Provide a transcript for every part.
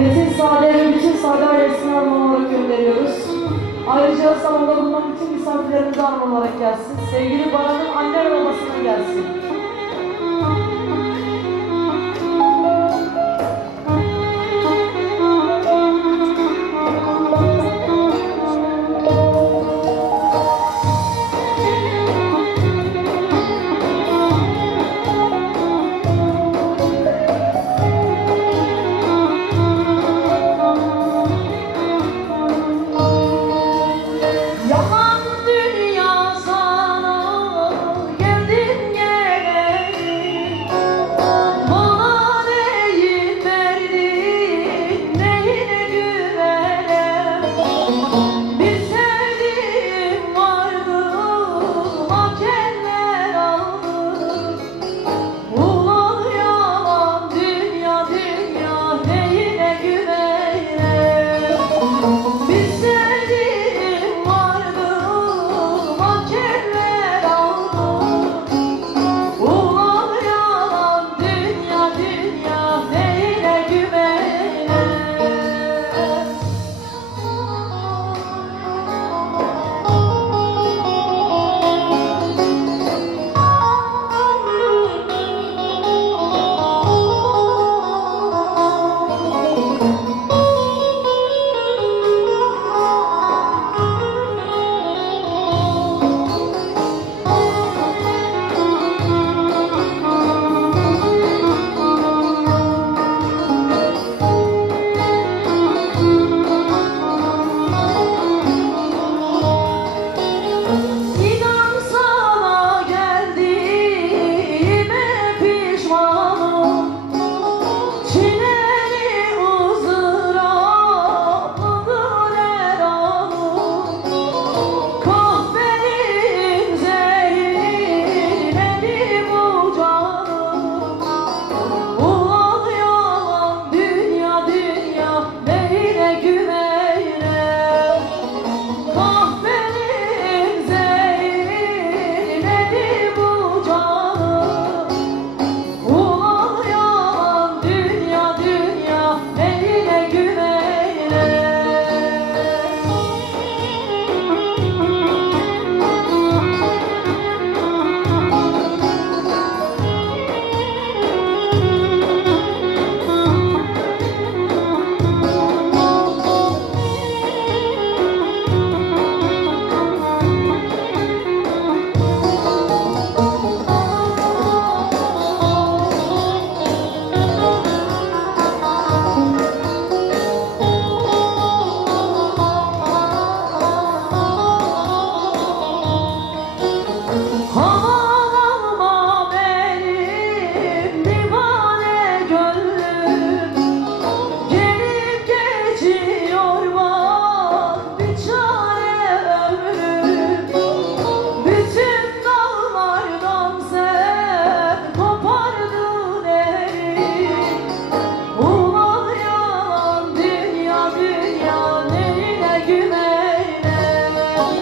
Metin Sade ve bütün Sade ailesine armağan olarak gönderiyoruz. Ayrıca salonda bulunan bütün misafirlerimize armağan olarak gelsin. Sevgili Baran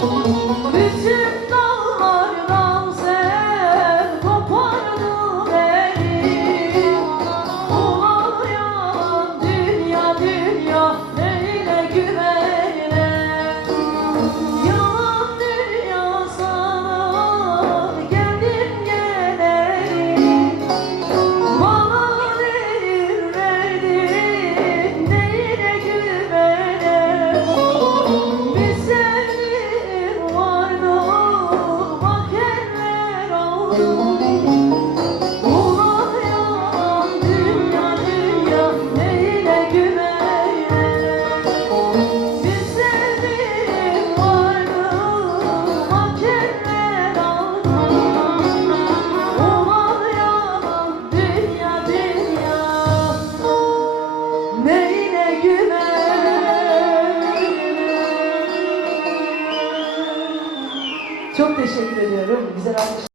It's teşekkür ediyorum. Güzel alkışlar.